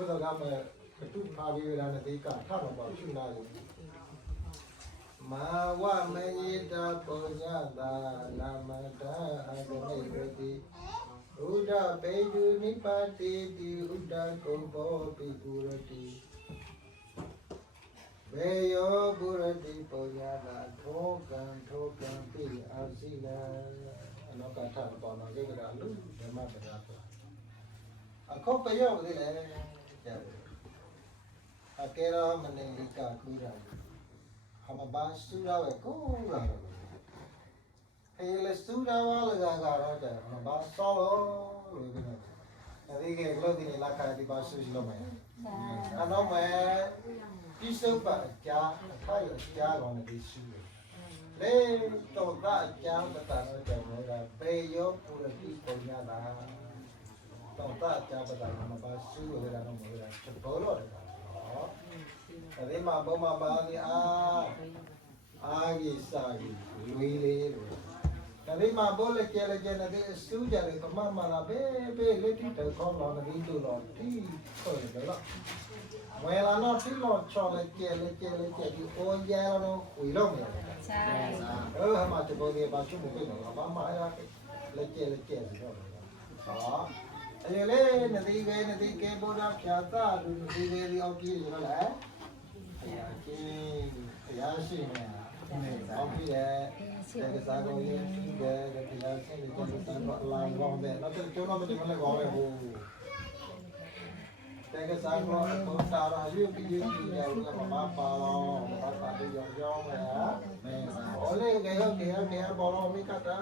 ဘုရားကမတုမာဝိရဏတိကထမပါရှိနာယမာဝမယေတပုညတာနာမတာအဂမေဝတိဥဒ္ဓဘေဒုနိပါတိတိဥဒ္ဓကုဘောပိပုရတိဘေယောပုရတိပုညတာထောကံထောကံပိအာစီနာအနောကထပေါ်မှာကိကရာလူဓမ္မတရားပါအခုပယောလေလေ ကြာအကေရောမနေလိကကူရာဟမဘာစူရာဝေကူရာဟေလစူရာဝါလကကတော့ကြာဟမဘာဆောလို့ဒီနေ့အဲဒီကလောဒီလာခါဒီပါဆူရှိလို့မယ်အနောက်မဲ့ပြစ္ဆုတ်ပါကြာခိုင်ကြာကောင်းတဲ့ဆူလေ တော့တာကြာတတာတော့ကြာမောတာပေယောပူရတိပုံညာတာတော့တာကြာပတာမပါဆူရတာတော့မောတာဘောလို့တယ်ဟောအဲဒီမှာဘုံမှာပါနေအားအာကြီးစာကြီးလူလေးလို့ဒါလေးမှာဘောလက်ကျဲလက်ကျဲနဲ့အစူးကြတယ်ကမမလာဘေးဘေးလက်တီတော့ကောင်းတော့ဒီလိုတော့တီးဆိုတယ်လို့ဝယ်လာတော့တီးလို့ချော်လက်ကျဲလက်ကျဲလက်ကျဲဒီအိုးရတော့ဝီလို့မယ် ใช่ เออมาจะบอกเนี่ยบาชุมุกิနော်ဘာမှအဲ့ဒါလက်ကျက်လက်ကျက်ဆိုတော့ဟာ အဲ့လေနဒီကေနဒီကေဘောဓဖြာတာလူနဒီကေဒီအောက်ကြီးရလားအဲ့ဒါကြီးတရားရှိနေအောက်ကြီးရဲ့တက္ကသကိုရေးပြီးတဲ့တရားရှိနေတဲ့တက္ကသကိုအလိုင်းကောင်းတဲ့တော့ကျွန်တော်မတင်မလဲကောင်းလေဟိုတက္ကသကိုအပေါ်တာရယူပြီးယူပြီးရလို့မမပါတော့ဘာပါပြီးရောင်းရောင်းမယ်မင်းဟောလေကေရောကေရောကေရောဘောလုံးမိကတာ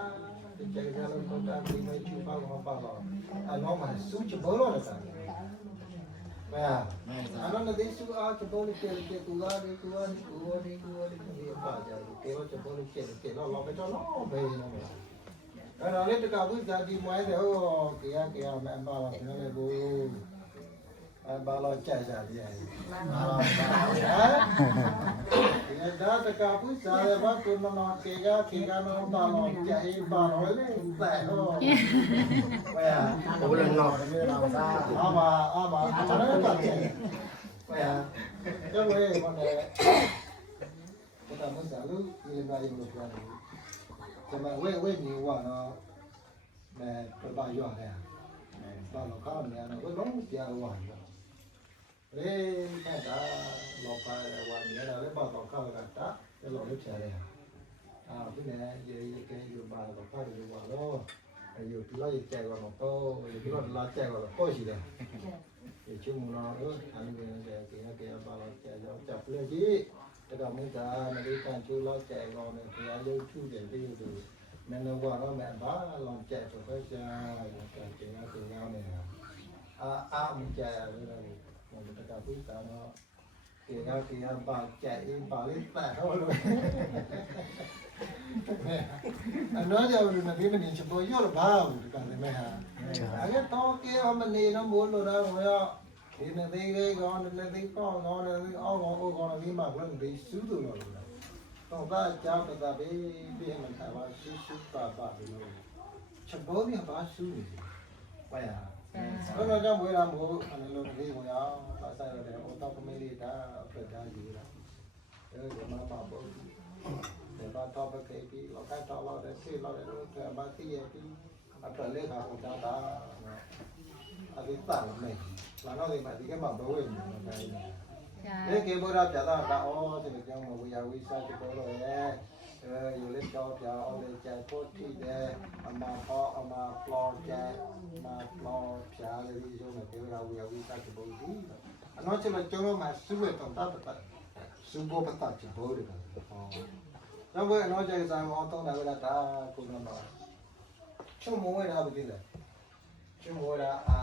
ဒီကျေကလည်းမတာပြီးမချူပါမပါတော့အလုံးမစူးချဘောလို့လည်းစားမင်းအလုံးနဲ့စူးအားချဘောလို့ကျေကျေကူလာဒီကူလာဒီကူလာဒီကူလာဒီဒီပါကြတယ်ကေရောချ balon chaja dia. Balon chaja. Da ta ka pu sa le ba tu ma no ke ga ke ga no ba no cha i ba no le sa ho. Wa ya. Ko le no ni na sa. A ma a ma a ma na ta ke. Wa ya. Jo we ta mo sa lu ni le ba ni mo sa lu. Cha ma we we ni wa no. Ne ba ba yo ne. Lo ka ne no we long ti a wa. ရေပါတာလောပါရဝါနေရလည်းပါတော့ကောက်ရတာလည်းလောလို့ချရဲဟာအာဒီနဲ့ရေရေကဲယူပါတော့ပါလို့ဝါတော့အယူပြလိုက်ကြိုက်ပါတော့ပေါ့ဒီလိုလာကြိုက်ပါတော့ပေါ့ရှိတယ်ဒီချုံမလားအဲ့ဒါလည်းကဲကဲကဲပါလာကြရောက်ကြပြည့်ကြီးတကမူတာမလေးတန်ချိုးလောက်ကြိုက်တော့မယ်ဘုရားလုံးထုတယ်ပြီးသူမင်းတို့ကတော့မဘာလုံးကြိုက်တော့ပဲကြာကြိုက်ကြိုက်နေတာအာအာမကြိုက်ရဘူး လို့လည်းတကပိသာတော့ကေကကေရပါကြအင်းပါလေးပတ်တော့လို့အနောကြောင့်လည်းမင်းမင်းချပေါ်ရောဘာလို့ဒီကလည်းမဟာအဲ့တော့ကေအမနေတော့မိုးလို့တော့ရောဒီနေ့သေးလေးကောင်းတယ်သေးကောင်းကောင်းတယ်အောက်ကောင်းအောက်ကောင်းဒီမှာဘယ်လိုဒီစူးလို့လို့တော့ဘာကြောင့်တပဲပြေမထားပါရှူရှူပါပါလို့ချပေါ်ပြပါစူးနေပါရ ဘယ်လိုကြောင့်ဝေးတာမို့အဲ့လိုလေးကိုရပါဆိုင်ရတယ်ဟိုတော့ကမေးလေးဒါဖက်သားယူတာအဲဒီမှာပါပေါ့ဒီဘာတော့ပဲခေပြီးလောက်ကတော့လောက်တဲ့ခေလောက်တဲ့လို့ကဘာတိရပြီး après les เอออยู่เล่นเจ้าดียวเอาเลยใจพูดที่เดเอามาพอเอามาปลอใจมาปลอพยาเลยที่ช่มเดี๋ยวเราเวียวิชาจะบูดีอันนั้นจะมาเจอมาสู้เป็นต้องตัดตัสู้ก็ปัตตาจะบอกดีกันแล้วเว้ยน้องจะจะมาต้องได้เวลาตาคุณลำบาชั่วโมงเวลาไปดีเลยชั่วโมงเวลาอะ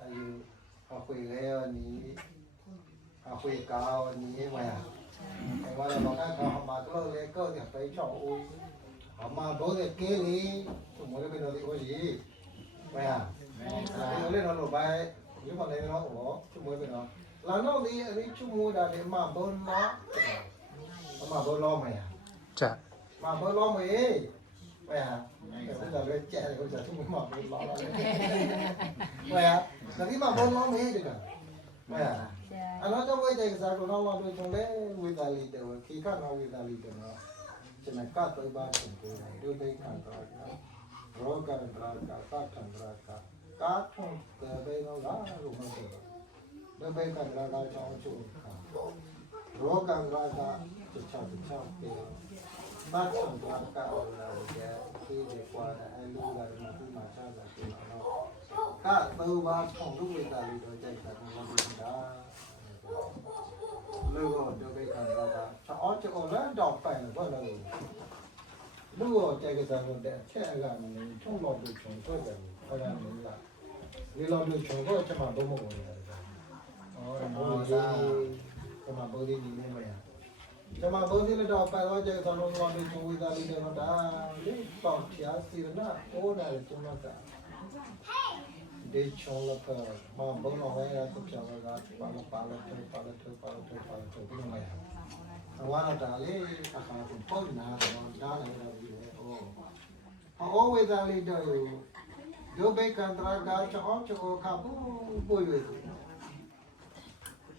อายุอาคุยแล้วนี้อาคุยกาวนี้มา we sa che bo di a no che lo cho lo ma su we ton ta ta su bo pa ta che bo de da oh တော့ဘယ်တော့ကြိုင်ဆိုင်မောတော့တယ်ကတာကုနမချုံမဝဲတာပြီလေချုံမဝဲတာအာအယူအခွေလဲရောနီအခွေကောင်းနီဝဲအဲဝါတော့ကတော့မှာတော့လေကောတဲ့ပဲချောင်းဦးအမဘောတဲ့ကဲလီချုံမဝဲပဲတော့ဒီဟိုကြီးဝဲဟာအဲဒီလေတော့ဘိုင်ဒီမှာလည်းတော့ဟောချုံမဝဲပဲတော့လာတော့ဒီအရင်ချုံမဝဲတာဒီမှာဘုံတော့အမဘောလောမရจะ mà bơ lo mì mày à bây giờ lên chạy bây giờ chúng mình mà bơ lo lo mày à là cái mà bơ lo mì được à မဲအနာတော့ဝိတဲ့ကစားကတော့လာလို့ကျွန်လဲဝိတာလီ တော့ခိခနာဝိတာလီတော့ကျွန်ကတ်တော့ပါချင်တယ်ဒုတိယခံတော့ရောဂါဒရာကသတ်ထံဒရာကကာထုံတဲ့ဘယ်တော့လာလို့မဆိုတော့ဒုတိယခံဒရာကကြောင်းချုပ်ခံရောဂါဒရာကတခြားတခြားပြေသတ်ထံဒရာကအော်လာရဲ့ဒီဒီကွာအဲလိုလာမှဒီမှာချတာပြန်တော့ကတော့ပါထုံလို့ဝိတာလီတော့ကြိုက်တာတော့ဒီတာ လူကိုဒုက္ခခံရတာအော်ကျော်လည်းတော့ပိုင်တော့လည်းလူကိုကြိုက်ကစားလို့တဲ့အချက်အကနေထုံးလို့ချုံထွက်တယ်အဲ့ဒါမျိုးကဒီလိုမျိုးချုံတော့ကျွန်မတော့မဟုတ်ဘူးလေဟောဓမ္မဘောစာဒီကျွန်မဘောဒီနေနေမရကျွန်မဘောဒီလည်းတော့ပိုင်တော့ကြိုက်စားလို့တော့ဒီချုံဝိသားလေးတော့ဒါဒီပေါ့ဖျားစီရနာဟိုးတယ်ကျွန်မကဒီချုံလည်းကမဘုံတော်ဝဲရသဖြောင်းကပါ လပါလထုပါလထုပါလထုပါလထုဘယ်လိုမရအဝါရတာလေအခါကိုပုံနာတော့ဒါလည်းတော့ဒီလေဩဟောဝေဒလေးတော့ယုဘေကန္တရာကချောချောခပူပူရွေ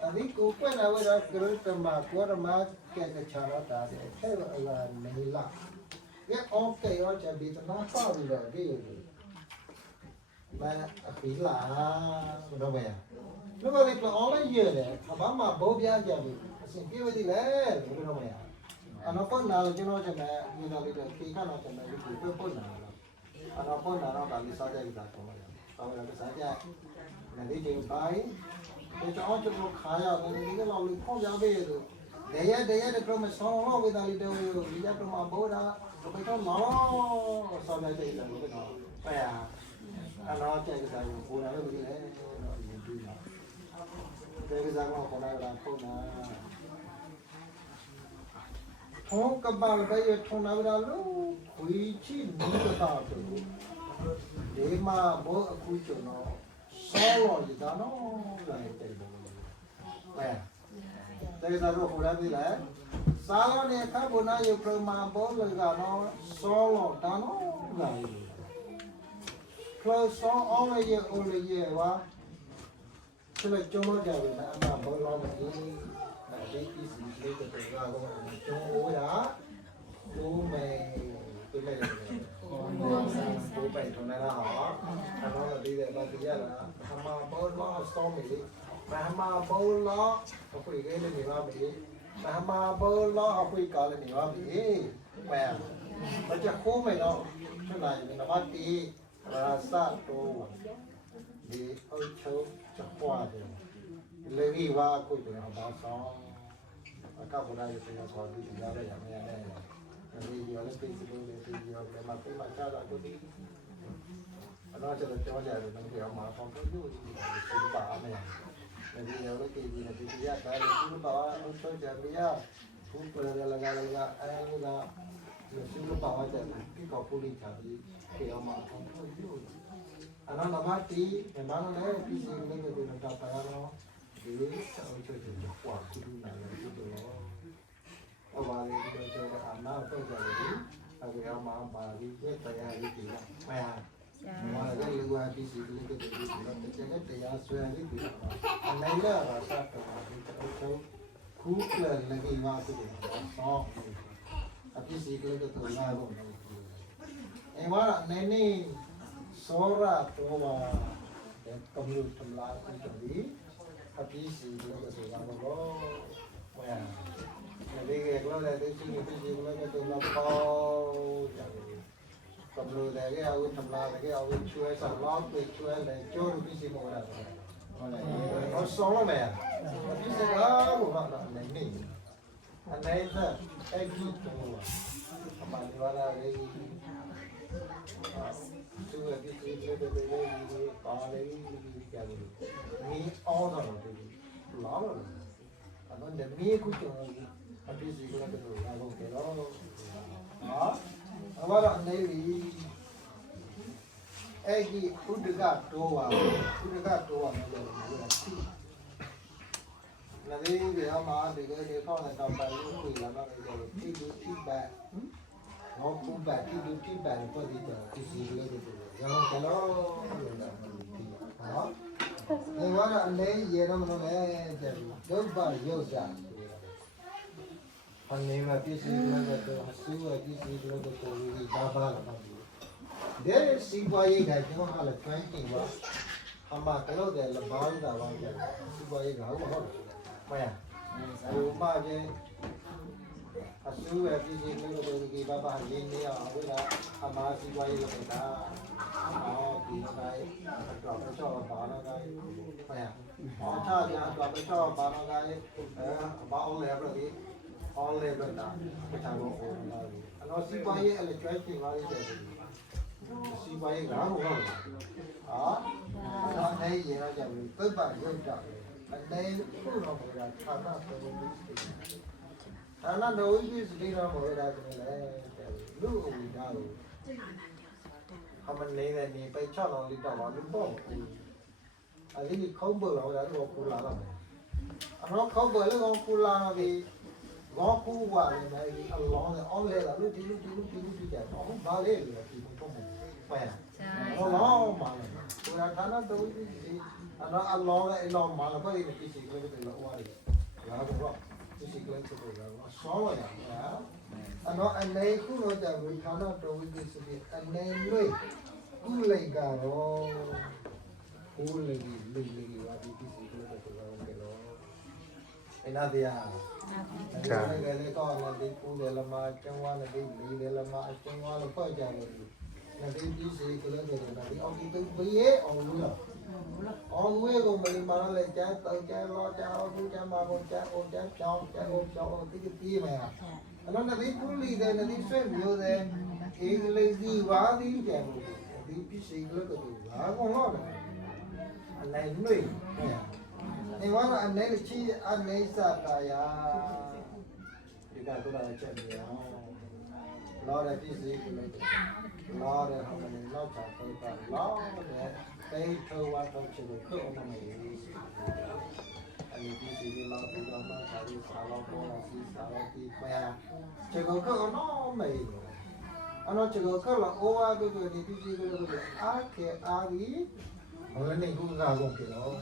အဒီကိုပွင့်လာဝရကရတမကောရမကဲကချာရတာတဲ့ထဲအလာနေလာရဲ့အော်ကေ ရောချဘီတနာပါရဒီမအခီလာဆိုတော့ဘယ်လူမလေးကအော်လေးရတယ်ဘာမှဘောပြကြဘူးအစဉ်ပြေးဝတိလေဘယ်လိုမရအနောက်ပေါ်နာကျွန်တော်ကျွန်တော်ဒီလိုလေးတော့ခေခါတော့ကျွန်တော်ဒီကိုပေါ်နာတော့အနောက်ပေါ်နာတော့ဒါလေးစားကြရတာတော့ရအောင်တော့စားကြလည်းဒီပိုင်းဒီတော့ကျွန်တော်ခါရတယ်ဒီကတော့လူပေါ့ရပဲလို့တရတရတဲ့ကမဆော အနောက်ကျတဲ့ကောင်ကိုနာလို့ဒီလေတော့ဒီဒီမှာတဲ့ကစားတော့ခေါ်လာတာပုံနာထုံးကပလပဲရထုံးလာတာလို့ဝီချီနီးတော့တယ်ဒီမှာဘောအခုကျွန်တော်ဆောလို့ရတာနော်လိုက်တယ်ဘယ်တဲ့ကစားတော့ခေါ်လာပြီလေစားလို့နေခါဘုနာယုပမာဘောလကနော်ဆောလို့တာနော်လိုက် son oraya oraya var. Şöyle çoğu geldi ama böyle bir şey izleyip de tekrar çoğu ya. Çoğu me böyle bu ben tonela ha. Ama da bir de bak ya ama böyle son bir şey. Mahma böyle aku ini ni lah ni. Mahma böyle aku ikan ni lah ni. Wah, macam kau macam, macam ni, macam ni. Close on all year all year ဝါဆက်လက်ကျုံတော့ကြပြီလားအမဘောလုံးမကြီးအဲဒီပစ္စည်းလေးတွေကတော့ကျုံဝရဘူးမယ်ပြလိုက်တယ်ဘူပိုင်ထုံးလာဟာအတော့ဒီတဲ့ဘာကြရလားအမဘောလုံးစတော်မီမဟမဘောလုံးအခွေကလေးနေပါပြီမဟမဘောလုံးအခွေကလေးနေပါပြီဝဲမကြခိုးမယ်တော့ခဏနေနမတီ rasa tu di ocho chakwa de legi wa ko de ba so aka bora ye te so di ya ya me ya ne ni yo le pe si lo le pe yo le ma pe ma cha la ko di ana cha le cho ja de nang ya ma so ko yu di di ba me ya ni yo le ke di ne di ya ka le di ba ocho ja me ya fu pa la la la la ai la ဒီစူပါဝတ်တယ်ဒီကောပူလီချာဒီခေအမအောင်လို့ယူအနာနမတီဘာလို့လဲပြည်စီလေးကိုတော့ပါရတော့ဒီဆောက်ချွတ်တယ်ပွားကူနာလည်းဒီတော့အဝါလေးဒီတော့အနာတော့ကြတယ်အခုအမပါပြီးပြတရားလေးဒီလားမရဘာလဲလူကပြည်စီလေးကိုဒီတော့တကယ်တရားဆွဲလေးဒီတော့အနိုင်လာတာစတော့ဒီတော့ခုကလည်းလည်းပါဆိုတ ယ်ဆောင်းအပစ္စည်းကလေးတော့လာတော့အဲမှာနေနေစောရတော့ပါကမ္လို့ထမလာကိုတည်းအပစ္စည်းကလေးတော့လာတော့ဝဲဒီကကလည်းဒီစီပစ္စည်းကလေးတော့လာပေါ့ကမ္လို့လည်းအဝထမလာလည်းအဝချွဲစားလောက်ပဲချွဲလည်းကျိုးပစ္စည်းပေါ်တာဟုတ်တယ်ဟောဆောင်းမယ်အပစ္စည်းကတော့ဘာလဲနေနေ anaweza akitua amaliwala rei tuwe vitu vyote vile vile pale hivi vikavu ni ona ndio lawa ano ndemi kuchungi ati zikula kwa lawa kero ha awala nevi egi udga towa udga towa ndio ndio नदी देहा मां देखे देखो न तो पहले ही लगा मैं जो की दूसरी बैट नौ को बैट की दूसरी बैट पर दी जा किसी के लिए चलो चलो हां ये वाला ले ये ना मैं जरूर दो बार ये जा हमने मैं किसी लगा तो हंसी हुआ किसी लगा तो बाबा लगा There is Sibaye that you have a twenty one. Hamakalo, the Labanda one. Sibaye, how about it? လို့တော့အဆူဝပြည့်စုံလို့တော့ကိုကြီးဘာဘာလာပါဒီစီပွားရေးကကျွန်တော်ဟာလည်း training ပါအမကလို့တယ်လဘောင်းတာပါကြစီပွားရေးကဟုတ်မဟုတ်မရဘူးမကျင်းအဆူဝပြည့်စုံလို့တော့ကိုကြီးဘာဘာရင်းနေအောင်ဝိလာအမစီပွားရေးလုပ်တာအော်ဒီတိုင်းတော့တော့ပါလာတိုင်းမရအော်ထားကြတော့တော့ပါလာတိုင်းအဲဘာအောင်လဲပြည့် all level တာပထမအောင်လာပြီအတော့စီပွားရေး electric ပါလိမ့်တယ်စီပွားရေးကဟုတ်ဟုတ်ဟာတော့အဲ့ဒီရကြပြီပြပရုပ်တာ အနေခုတော့ဘောတာဌာနတော်ဘူးဌာနတော်ကြီးစတိတော်ဘောတာဆိုလေလူ့ဝိဒါကိုအမနေတဲ့နေไป6လောင်လေးတော့လူပေါ့အဲ့ဒီခုံးပေါ်တော့တော့ပူလာတော့အတော့ခုံးပေါ်လည်းကောပူလာပြီဘောကူပါလေမယ်ဒီအလောင်းနဲ့အောင်းလဲတာလူဒီလူဒီလူဒီလူဒီကြတော့ဘာလဲလို့ဒီဘုံဘုံပဲဟောလောင်းပါလေဘုရားဌာနတော်ကြီးဒီအလောင်းအလောင်းနဲ့အလောင်းမှာလည်းပဲဒီစီကလေးတွေလောဝါရီ လာတော့ဒီစီကလေးတွေလောဆောင်းရတာအနော်အနေခုတော့ကြဘူးဌာနတော်ကြီးစီအနေလွေကုလိကတော့ကုလိလိလိဝါဒီစီကလေးတွေလောကလောအဲ့နာတရားဒါကလည်းကောင်းတယ်ဒီပူတယ်လမကျန်းဝါလည်းဒီလီတယ်လမအကျန်းဝါလည်းဖွဲ့ကြတယ်။ဒီဒီစီကလည်းတယ်ဒီ အော်ဒီတူဘယေအောင်လို့လား။အောင်ဝဲကိုမလီမာလည်းကျန်းတော့ကျန်းတော့ကျန်းအောင်သူကျန်းမာကိုကျန်းအောင်ကျန်းပြောင်းကျန်းအောင်ပြောင်းအောင်ဒီဒီမယ်။အဲ့တော့ဒီပူလီတယ်ဒီဆွေမျိုးတယ်အေးလေးဒီဝါဒီကျန်ဒီပစ္စည်းကလည်းတူဘာကောလို့လဲ။အနိုင်နှွေး။ဒီဝါရအနေနဲ့ချီအနေစတာယာဒီကတော့ချက်နေအောင်လောရပစ္စည်းကိုလည်းလောရဟောမနေလောက်ချတော့ပါလော ရတိတ်ထောဝါတော့ချလို့ခုအောင်နေအဲ့ဒီပစ္စည်းတွေလောက်ပြီးတော့မှဆာရီဆာလောက်ပေါ်လာစီဆာလောက်ပြီးပါချေကိုခုအောင်မေးအနော်ချေကိုခုလောက်အိုဝါကိုကိုဒီပစ္စည်းတွေကိုအားကေအားပြီးဘယ်နဲ့ကူကာကုန်ပြီနော်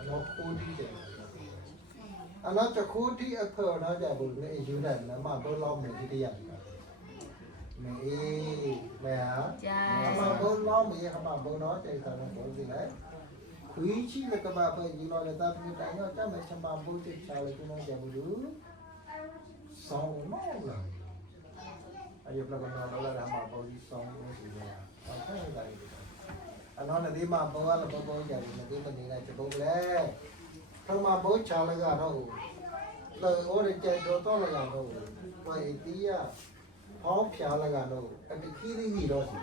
အနော်ခိုးတီးတယ်အနော်ချခိုးတီးအခေါ်တော့ကြဘူးလေယူတယ်နမတော့လောက်မယ်ဒီ တရားမေးမေဟာ จ้า ခမဘုံလောင်းမေခမဘုံတော့ใจဆောင်တော့ဒီလေခွေးချီလကဘာပဲယူလို့လည်းတာပြတိုင်းတော့တမချမဘုံတိချာလေကုန်းကြဘူးလူဆောင်းမောလာအယပလကတော့လည်းရမှာပေါ်ဒီဆောင်းလို့ဆိုတော့အော်ဆဲတိုင်းအနော်နဒီမှာဘောကလည်းဘောဘောကြတယ်နဒီမနေလိုက်တပုံလေခမဘုံချာလည်းကတော့လေဟိုရကြတော့တော့လည်းကတော့ဘာအတီးရ ဟောင်းဖျားလည်းကတော့အတခီးကြီးတော့စီ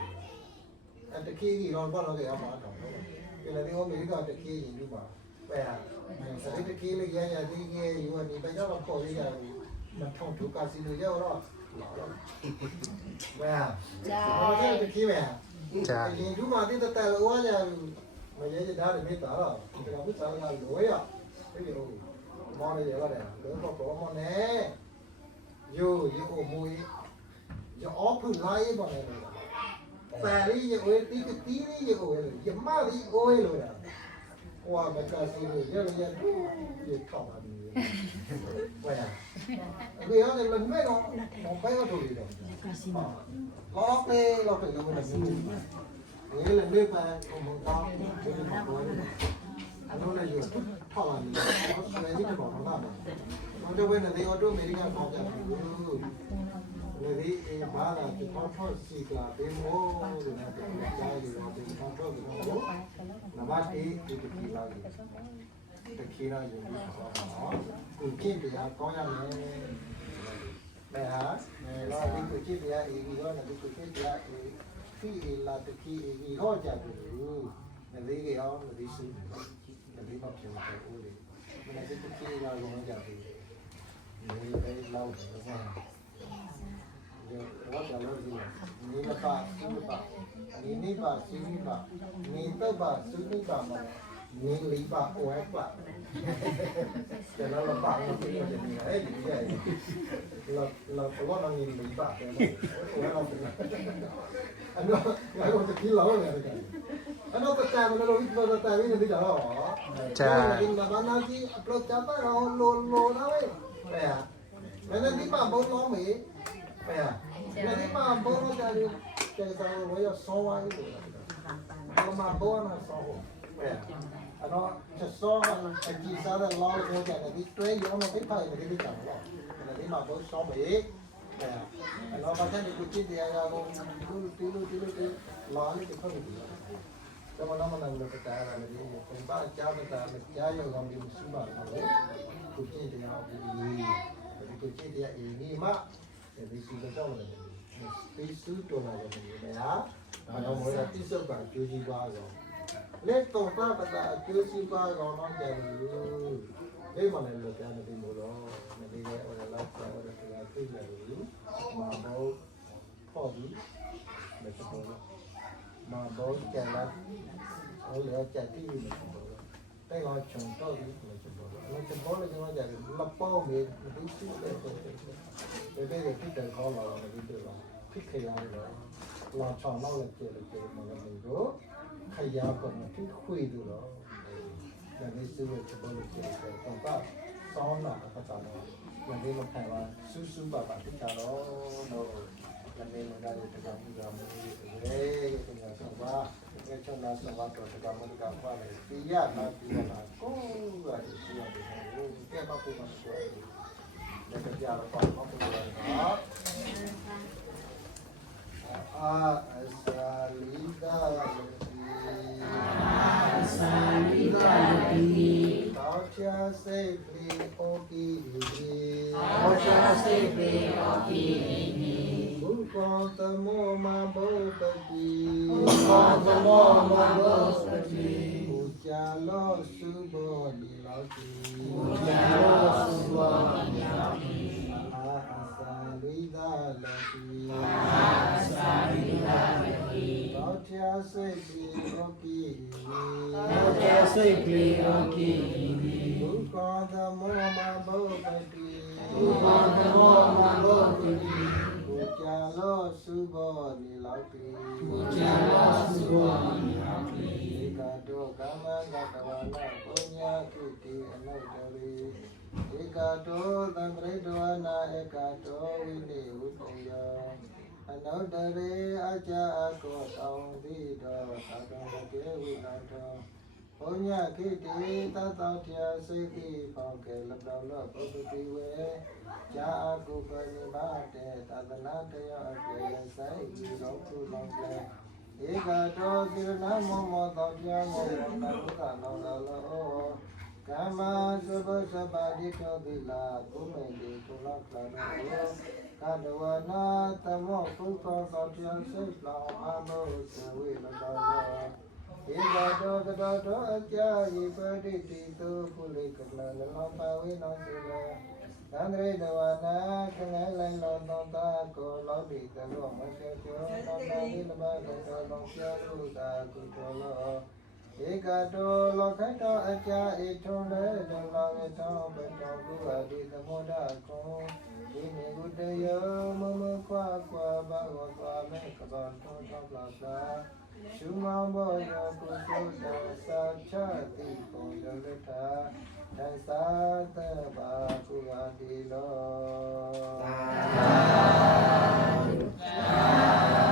အတခီးကြီးတော့ဘာလို့လဲအမှားတော့ဒီလေဒီဟိုမေရိကတခီးကြီးဒီမှာပဲဟာစရိတခီးလေးရရဒီကြီးယူနေပဲတော့ပေါ်ရရမထုံထုကစီလို့ရောက်တော့လာတော့ပဲဟာจ้าဟိုကတခီးပဲဟာဒီလူမတိတတဲလောရရမရေရဒါလည်းမေးတာတော့ဒီကဘုရားကလောရပြီလို့မော်ရရတယ်လောတော့ဘောမနဲ့ယိုယိုမူကြီး จะออกพื้นไรบ่เลยแต่นี่จะโอ้ยตีกตีนี่จะโอ้ยเลยจะมาที่โอ้ยเลยอะว่ามันก็สิ่งเยอะแยะดูอยู่ต่อมาดีว่าเรื่องนี้มันไม่หรอกมองไปก็ถูกอยู่หรอกเลยเราถึงเราไม่ได้ดูนี่และเรื่ไปไปมองเราเป็นของเราอันนู้นเลยอยู่ท่อนี้แะไรที่จะบอกเราบ้างมันจะเป็นอะไรก็ดูไม่ได้ก็พอจะรู้ လေဒီဘာလာဒီကောဖော့စီကလာဘေမောဒီနာဒီတိုင်းဒီတော့ဒီကောဖော့ဒီတော့နမတီဒီဒီပါဒီတခိရာယူပြီးတော့ကိုကြည့်တရားကောင်းရမယ်မဲဟာမဲလာဒီကိုကြည့်တရားအေဒီတော့ဒီကိုကြည့်တရားအေဖီလာတခိအေဟောကြတယ်လေဒီကအောင်ဒီစုဒီမှာပြောတယ်ဦးလေမနေ့ကတခိရာကောင်းကြတယ်ဒီပဲလောက်တ ယ်ဝတ်တယ်လို့ဒီနေမပါစုမပါနေနေပါစုမပါနေတော့ပါစုမပါမနေလီပါဝဲပါကျွန်တော်လည်းပါလို့ပြနေတယ်အဲ့ဒီရဲ့လောလောဘောနော်နေလီပါတယ်ဝဲတော့အနော်ငါတို့တကီလောနေတယ်အနော်တတမလို့ဒီတော့တတရင်းနေကြတော့ဒီမှာဘာနာကြီးအပလောချာပါတော့လိုလိုလာဝဲဟဲ့မင်းဒီမှာဘုံလုံးမေးဟဲ့မင်းဒီမှာဘုံလုံးကြတယ်ကျေစားလို့ရဆောင်းဝိုင်းလို့ဘာမှဘောနာဆောအဲ့တော့ချက်စောအကြီးစားတဲ့လောက်ကိုကြတယ်ဒီတွဲရောမဖိဖိုင်တယ်ဒီကြောင်တော့အဲ့ဒီမှာဘော ဆောမေးအဲ့တော့ဘာတဲ့ကိုကြည့်တရားရောကိုတီလိုတီလိုတီလာလေးတစ်ခုတည်းတော့မနမနလို့တတာရတယ်ဒီပုံပါကြားမတာမကြားရောကောင်းဒီစုပါတော့ကိုကြည့်တရားဒီဒီကိုကြည့်တရားအင်းဒီမှာဒီစုတော့တယ် ဒီစုတော်တယ်ဒီမှာဒါတော့မောရတိစုပ်ပါကြိုးကြီးပါတော့လက်တော့ပါပတာကြိုးကြီးပါတော့တော့တယ်လို့ဒီမှာလည်းလောပြန်နေမို့လို့မဒီရဲ့ဟိုလောက်ပြောတော့တရားသိတယ်လို့မာဘောပေါ်ပြီးမစပေါ်မာဘောကျန်လာဟိုလည်းကြက်တိမစပေါ် တဲ့ကောင်ချုံတော့ပြီးမစပေါ်လို့စပေါ်လည်းကျွန်တော်ကြတယ်မပေါ်မေးဒီစုတဲ့တဲ့တဲ့တဲ့ဖြစ်တယ်ခေါ်လာတော့မဒီတော့ဖြစ်ခရတယ်တော့လာချောင်းတော့လည်းကျေလည်းကျေမလို့တော့ခရပေါ်မှာဖြစ်ခွေတို့တော့ဒါနဲ့စုရဲ့စပေါ်လို့ကျေတယ်တော့ပါဆောင်းလာတော့တော့လည်းဒီမှာခံပါစူးစူးပါပါဖြစ်တာတော့တော့လည်းမင်းတို့က တကယ်ပြီးတော့မလို့လေဒီကဆောပါဒီချောင်းလာဆောပါတော့တကယ်မလို့ကပါလေပြရမှာပြရမှာကိုယ်ကရှိရတယ်ဟိုကဲပါဖို့မှာဆိုတယ်ဒါကြတော့ပေါ့ပေါ့လို့နော်အာစာလီဒါအာစာလီဒါဒီတောချာစေပလီအိုကီဒီတော ဘုကောတမောမဘု ကတောဝိနေဝုတ္တယောအနုတ္တရေအကြအကောတောင်းသီတော်သာတံကေဝိနတောဘုညခိတိသတ္တောထျာစိတ်တိပေါကေလတောလောပုပ္ပတိဝေဇာအကုပနိဘာတေသတနာတယောအပြေဆိုင်ဒီတော်ကုလောကေဧကတောသီရဏမောမောတောပြမောမောတလုကနောလောလော ကမ္မသဗ္ဗစပါတိတောတိလာကုမေတိကုလကလနောကတဝနာတမောပုခောသောပြစိတ်လောင်အမောသဝေလတောဧကတောကတောတောအကြာယိပတိတိတုကုလိကလလလောပဝေနောစေလသန္တရေတဝနာခငယ်လိုင်းလောတောတာကိုလောတိတလောမစေကျောသောတာဝိလမကောလောပြရုတာကုတောလော เอกาโตโลคัตโตอาจาอิทุเลดลาเวทอเบตอกุอาดิสมุดาโกอินิกุเตยมะมะควาควาบาวะควาเมกบานโตทอปลาสาชุมาโบยกุสุสะสัจฉาติโกยะเลทาทัสสะตะบาคุอาดิโลสาธุ